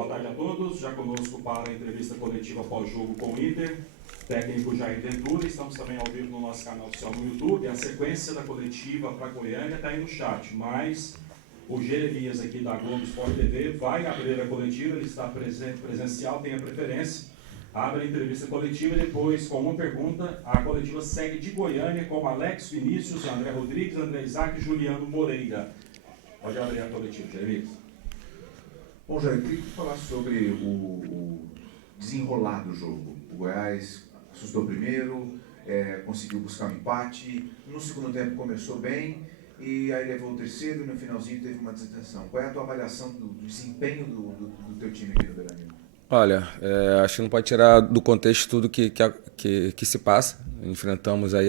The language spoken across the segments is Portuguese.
Boa tarde a todos. Já conosco para a entrevista coletiva pós-jogo com o Inter, técnico Jair Ventura. Estamos também ao vivo no nosso canal oficial no YouTube. A sequência da coletiva para Goiânia está aí no chat, mas o Jeremias aqui da Globo Sport TV vai abrir a coletiva, ele está presencial, tem a preferência. Abre a entrevista coletiva e depois, com uma pergunta, a coletiva segue de Goiânia com Alex Vinícius, André Rodrigues, André Isaac e Juliano Moreira. Pode abrir a coletiva, Jeremias. Bom, Jair, eu queria falar sobre o desenrolar do jogo. O Goiás assustou primeiro, conseguiu buscar um empate, no segundo tempo começou bem, e aí levou o terceiro e no finalzinho teve uma desatenção. Qual é a tua avaliação do desempenho do teu time aqui no Beira-Rio? Olha, acho que não pode tirar do contexto tudo que se passa. Enfrentamos aí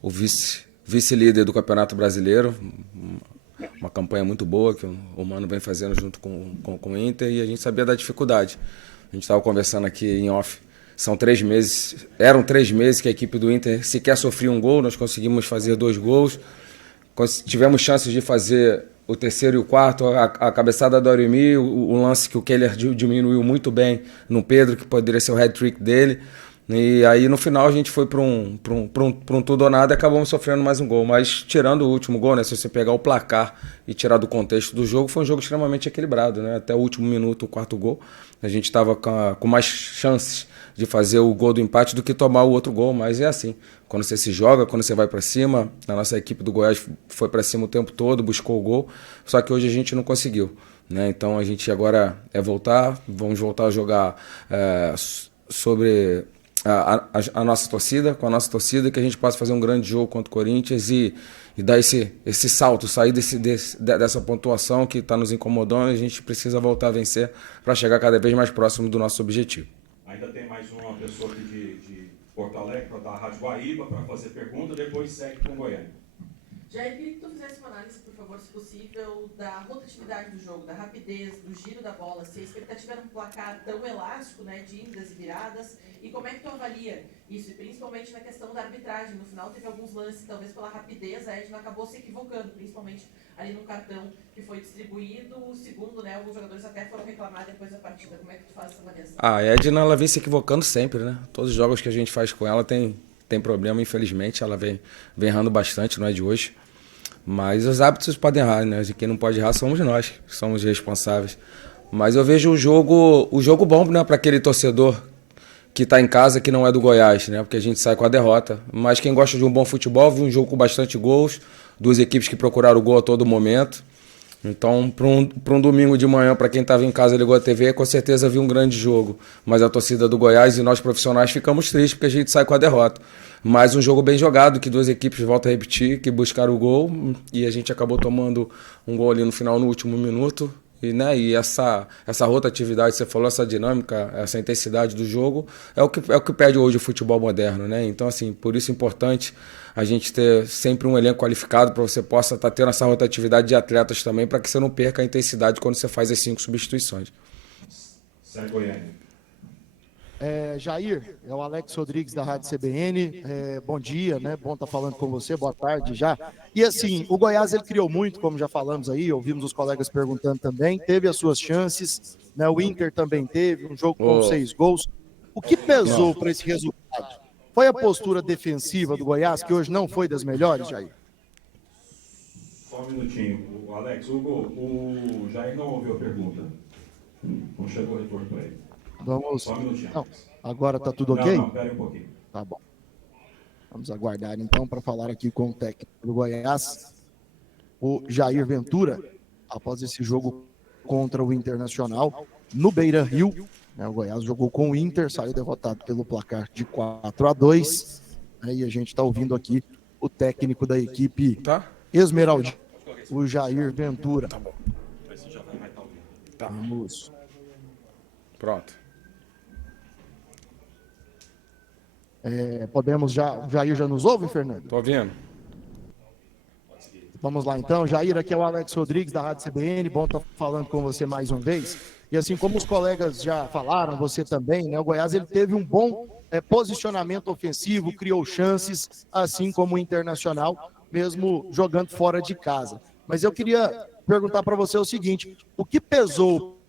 o vice-líder do Campeonato Brasileiro, uma campanha muito boa que o Mano vem fazendo junto com o Inter, e a gente sabia da dificuldade. A gente estava conversando aqui em off. Eram 3 meses que a equipe do Inter sequer sofria um gol, nós conseguimos fazer 2 gols, tivemos chances de fazer o terceiro e o quarto, a cabeçada do Arimi, o lance que o Keller diminuiu muito bem no Pedro, que poderia ser o hat-trick dele. E aí no final a gente foi para um tudo ou nada e acabamos sofrendo mais um gol. Mas tirando o último gol, né, se você pegar o placar e tirar do contexto do jogo, foi um jogo extremamente equilibrado, né? Até o último minuto, o 4º gol, a gente estava com mais chances de fazer o gol do empate do que tomar o outro gol, mas é assim. Quando você se joga, quando você vai para cima, a nossa equipe do Goiás foi para cima o tempo todo, buscou o gol, só que hoje a gente não conseguiu, né? Então a gente agora vamos voltar a jogar sobre a nossa torcida, com a nossa torcida, que a gente possa fazer um grande jogo contra o Corinthians e dar esse salto, sair dessa pontuação que está nos incomodando. A gente precisa voltar a vencer para chegar cada vez mais próximo do nosso objetivo. Ainda tem mais uma pessoa aqui de Porto Alegre, da Rádio Guaíba, para fazer pergunta, depois segue com Goiânia. Jair, queria que tu fizesse uma análise, por favor, se possível, da rotatividade do jogo, da rapidez, do giro da bola, se a expectativa era um placar tão elástico, né, de idas e viradas, e como é que tu avalia isso, e principalmente na questão da arbitragem. No final teve alguns lances, talvez pela rapidez, a Edna acabou se equivocando, principalmente ali no cartão que foi distribuído, o segundo, né, alguns jogadores até foram reclamar depois da partida. Como é que tu faz essa avaliação? A Edna, ela vem se equivocando sempre, né? Todos os jogos que a gente faz com ela tem problema, infelizmente, ela vem errando bastante, não é de hoje. Mas os hábitos podem errar, né? Quem não pode errar somos nós, que somos responsáveis. Mas eu vejo o jogo bom, né, para aquele torcedor que está em casa, que não é do Goiás, né? Porque a gente sai com a derrota. Mas quem gosta de um bom futebol, viu um jogo com bastante gols, 2 equipes que procuraram o gol a todo momento. Então, para um domingo de manhã, para quem estava em casa e ligou a TV, com certeza viu um grande jogo. Mas a torcida do Goiás e nós profissionais ficamos tristes porque a gente sai com a derrota. Mas um jogo bem jogado, que 2 equipes, volto a repetir, que buscaram o gol, e a gente acabou tomando um gol ali no final, no último minuto. E essa rotatividade, você falou, essa dinâmica, essa intensidade do jogo, é o que pede hoje o futebol moderno, né? Então, assim, por isso é importante a gente ter sempre um elenco qualificado para você possa estar tendo essa rotatividade de atletas também, para que você não perca a intensidade quando você faz as 5 substituições. Segue Goiânia. Jair, é o Alex Rodrigues da Rádio CBN, bom dia, né? Bom estar falando com você, boa tarde já. E assim, o Goiás ele criou muito, como já falamos aí, ouvimos os colegas perguntando também, teve as suas chances, né? O Inter também teve, um jogo com 6 gols. O que pesou para esse resultado? Foi a postura defensiva do Goiás, que hoje não foi das melhores, Jair? Só um minutinho, Alex, o Jair não ouviu a pergunta. Não chegou o retorno para ele. Vamos. Só um minutinho. Não, agora tá tudo ok? Não, pera aí um pouquinho. Tá bom. Vamos aguardar então para falar aqui com o técnico do Goiás, o Jair Ventura, após esse jogo contra o Internacional no Beira-Rio. O Goiás jogou com o Inter, saiu derrotado pelo placar de 4-2. E a gente está ouvindo aqui o técnico da equipe Esmeraldina, o Jair Ventura. Tá bom. Tá. Vamos. Pronto. Podemos já. O Jair já nos ouve, Fernando? Tô ouvindo. Vamos lá então. Jair, aqui é o Alex Rodrigues da Rádio CBN. Bom estar falando com você mais uma vez. E assim como os colegas já falaram, você também, né? O Goiás ele teve um bom posicionamento ofensivo, criou chances, assim como o Internacional, mesmo jogando fora de casa. Mas eu queria perguntar para você o seguinte: o que pesou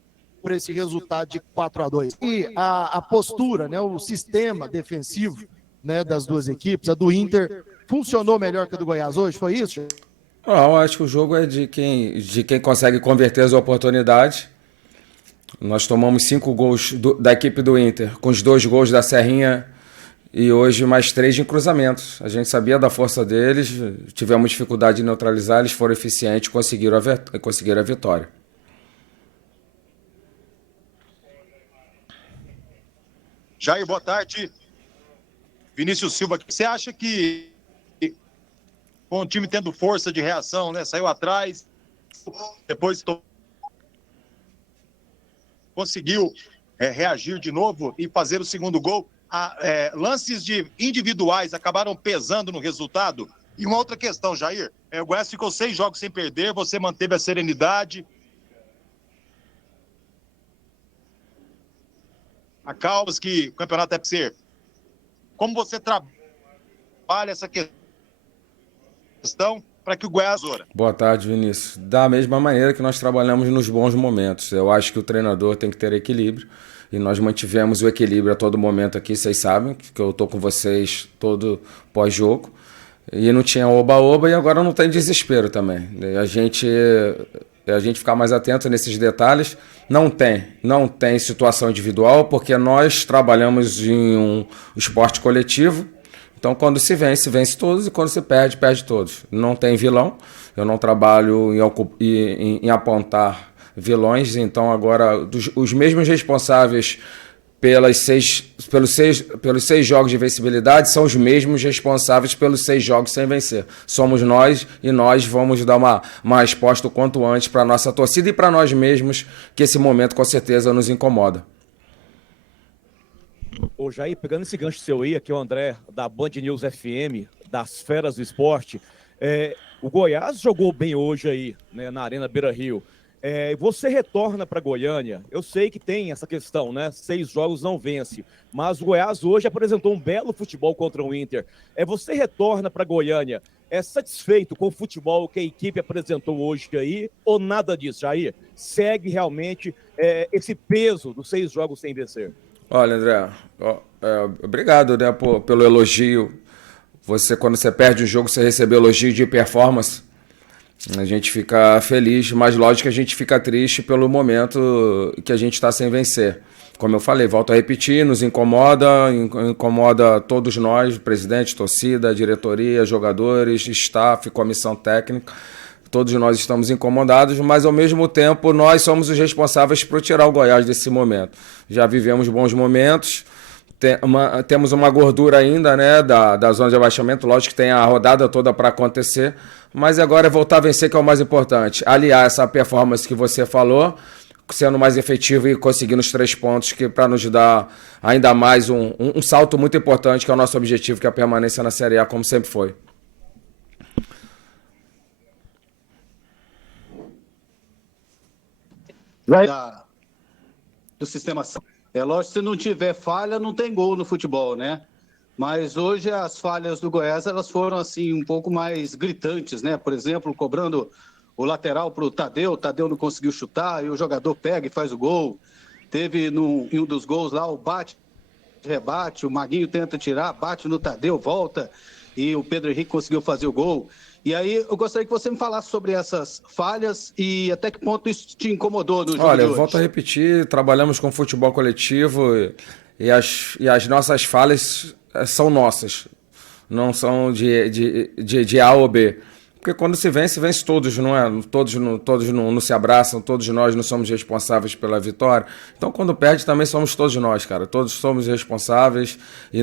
por esse resultado de 4-2. E a postura, né, o sistema defensivo, né, das duas equipes, a do Inter, funcionou melhor que a do Goiás hoje? Foi isso? Não, eu acho que o jogo é de quem consegue converter as oportunidades. Nós tomamos 5 gols da equipe do Inter, com os 2 gols da Serrinha e hoje mais 3 de cruzamentos. A gente sabia da força deles, tivemos dificuldade de neutralizar, eles foram eficientes e conseguiram a vitória. Jair, boa tarde. Vinícius Silva, você acha que com o time tendo força de reação, né? Saiu atrás, depois conseguiu reagir de novo e fazer o segundo gol. Lances individuais acabaram pesando no resultado. E uma outra questão, Jair, o Goiás ficou 6 jogos sem perder, você manteve a serenidade, a calma que o campeonato deve ser. Como você trabalha essa questão para que o Goiás... Boa tarde, Vinícius. Da mesma maneira que nós trabalhamos nos bons momentos. Eu acho que o treinador tem que ter equilíbrio e nós mantivemos o equilíbrio a todo momento aqui. Vocês sabem que eu estou com vocês todo pós-jogo e não tinha oba-oba e agora não tem desespero também. A gente ficar mais atento nesses detalhes. Não tem situação individual porque nós trabalhamos em um esporte coletivo. Então, quando se vence todos, e quando se perde todos. Não tem vilão, eu não trabalho em apontar vilões, então agora os mesmos responsáveis pelos 6 jogos de vencibilidade são os mesmos responsáveis pelos 6 jogos sem vencer. Somos nós e nós vamos dar uma resposta o quanto antes para a nossa torcida e para nós mesmos, que esse momento com certeza nos incomoda. Ô Jair, pegando esse gancho seu aí, aqui é o André, da Band News FM, das Feras do Esporte. O Goiás jogou bem hoje aí, né, na Arena Beira-Rio. Você retorna para Goiânia, eu sei que tem essa questão, né? 6 jogos não vence, mas o Goiás hoje apresentou um belo futebol contra o Inter. Você retorna para Goiânia, satisfeito com o futebol que a equipe apresentou hoje aí, ou nada disso, Jair? Segue realmente esse peso dos 6 jogos sem vencer? Olha, André, obrigado, né, pelo elogio. Quando você perde um jogo, você recebe elogio de performance. A gente fica feliz, mas lógico que a gente fica triste pelo momento que a gente está sem vencer. Como eu falei, volto a repetir, nos incomoda todos nós, presidente, torcida, diretoria, jogadores, staff, comissão técnica. Todos nós estamos incomodados, mas ao mesmo tempo nós somos os responsáveis por tirar o Goiás desse momento. Já vivemos bons momentos, temos uma gordura ainda, né, da zona de abaixamento, lógico que tem a rodada toda para acontecer, mas agora é voltar a vencer que é o mais importante. Aliar essa performance que você falou, sendo mais efetivo e conseguindo os 3 pontos que para nos dar ainda mais um salto muito importante, que é o nosso objetivo, que é a permanência na Série A, como sempre foi. Do sistema. Lógico, se não tiver falha, não tem gol no futebol, né? Mas hoje as falhas do Goiás, elas foram assim um pouco mais gritantes, né? Por exemplo, cobrando o lateral para o Tadeu não conseguiu chutar e o jogador pega e faz o gol. Teve em um dos gols lá o rebate, o Maguinho tenta tirar, bate no Tadeu, volta e o Pedro Henrique conseguiu fazer o gol. E aí eu gostaria que você me falasse sobre essas falhas e até que ponto isso te incomodou no jogo. Olha, eu volto a repetir, trabalhamos com futebol coletivo e as nossas falhas são nossas, não são de A ou B. Porque quando se vence todos, não é? Todos não se abraçam, todos nós não somos responsáveis pela vitória. Então, quando perde, também somos todos nós, cara. Todos somos responsáveis e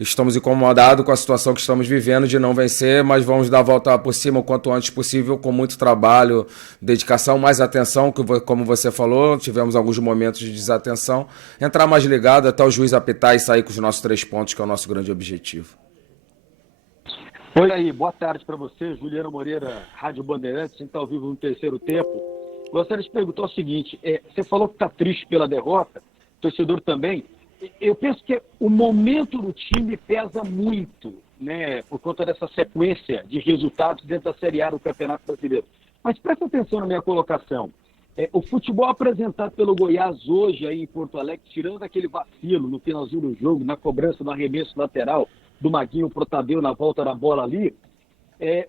estamos incomodados com a situação que estamos vivendo de não vencer, mas vamos dar a volta por cima o quanto antes possível, com muito trabalho, dedicação, mais atenção, como você falou, tivemos alguns momentos de desatenção. Entrar mais ligado até o juiz apitar e sair com os nossos 3 pontos, que é o nosso grande objetivo. Oi aí, boa tarde para você, Juliano Moreira, Rádio Bandeirantes, a gente está ao vivo no terceiro tempo. Gostaria de perguntar o seguinte, você falou que está triste pela derrota, torcedor também. Eu penso que o momento do time pesa muito, né, por conta dessa sequência de resultados dentro da Série A do Campeonato Brasileiro. Mas presta atenção na minha colocação. O futebol apresentado pelo Goiás hoje aí em Porto Alegre, tirando aquele vacilo no finalzinho do jogo, na cobrança do arremesso lateral do Maguinho pro Tadeu na volta da bola ali,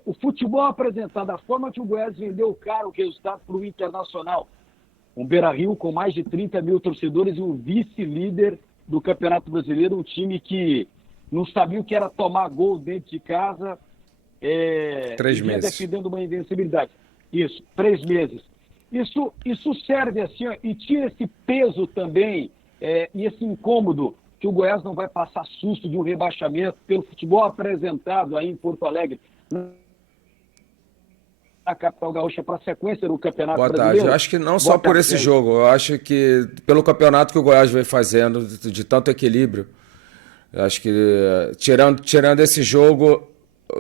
o futebol apresentado, a forma que o Goiás vendeu caro o resultado para o Internacional, um Beira-Rio com mais de 30 mil torcedores e um vice-líder do Campeonato Brasileiro, um time que não sabia o que era tomar gol dentro de casa, 3 meses. defendendo uma invencibilidade. Isso, 3 meses. Isso serve assim, ó, e tira esse peso também, e esse incômodo que o Goiás não vai passar susto de um rebaixamento pelo futebol apresentado aí em Porto Alegre, na capital gaúcha, para a sequência do Campeonato Boa Brasileiro. tarde. Eu acho que não só por esse jogo, eu acho que pelo campeonato que o Goiás vem fazendo, de tanto equilíbrio, eu acho que tirando esse jogo,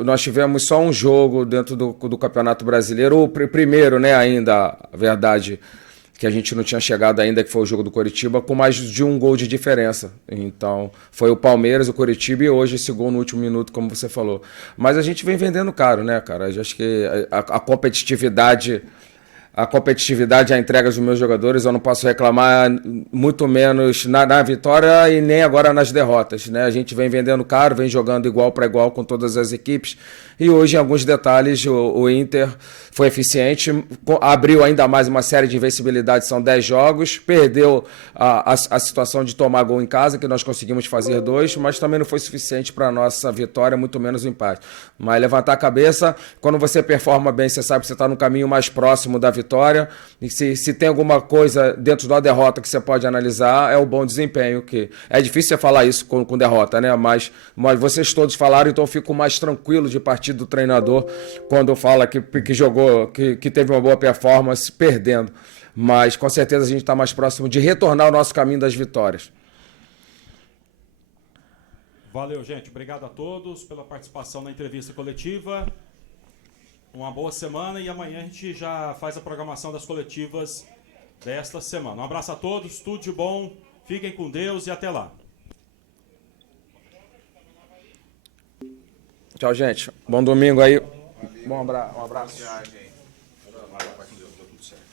nós tivemos só um jogo dentro do Campeonato Brasileiro, o primeiro, né, ainda, a verdade, que a gente não tinha chegado ainda, que foi o jogo do Coritiba, com mais de um gol de diferença. Então, foi o Palmeiras, o Coritiba e hoje esse gol no último minuto, como você falou. Mas a gente vem vendendo caro, né, cara? Eu acho que a competitividade, a entrega dos meus jogadores, eu não posso reclamar, muito menos na vitória e nem agora nas derrotas, né? A gente vem vendendo caro, vem jogando igual para igual com todas as equipes e hoje, em alguns detalhes, o Inter foi eficiente, abriu ainda mais uma série de invencibilidades, são 10 jogos, perdeu a situação de tomar gol em casa, que nós conseguimos fazer 2, mas também não foi suficiente para a nossa vitória, muito menos o empate. Mas levantar a cabeça, quando você performa bem, você sabe que você está no caminho mais próximo da vitória, e se tem alguma coisa dentro da derrota que você pode analisar, é o bom desempenho, que é difícil você falar isso com derrota, né? Mas vocês todos falaram, então eu fico mais tranquilo de partir do treinador quando fala que jogou, que teve uma boa performance perdendo. Mas com certeza a gente está mais próximo de retornar ao nosso caminho das vitórias. Valeu, gente. Obrigado a todos pela participação na entrevista coletiva. Uma boa semana e amanhã a gente já faz a programação das coletivas desta semana. Um abraço a todos, tudo de bom, fiquem com Deus e até lá. Tchau, gente. Bom domingo aí. Um abraço. Viagem. Vai com Deus, deu tudo certo.